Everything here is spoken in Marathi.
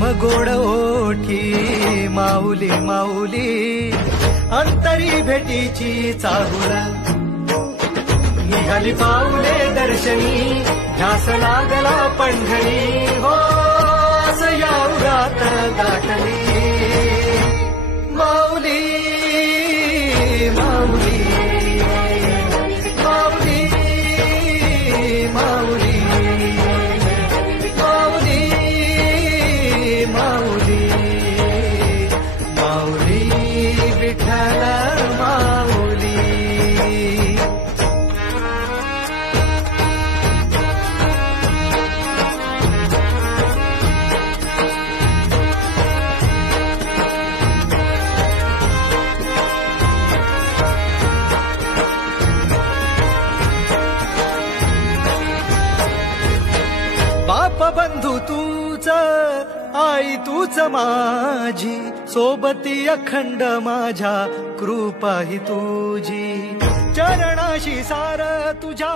मग गोड ओठी माऊली माऊली अंतरी भेटीची चाहुल निघाली पाऊले दर्शनी ध्यास लागला पंढरी हो असं या उरात गाठली माऊली माऊली माऊली माऊली माऊली माऊली माऊली विठ्ठल माऊली बाप बंधू तूच आई तूच माझी सोबती अखंड माझ्या कृपा ही तुझी चरणाशी सार तुझ्या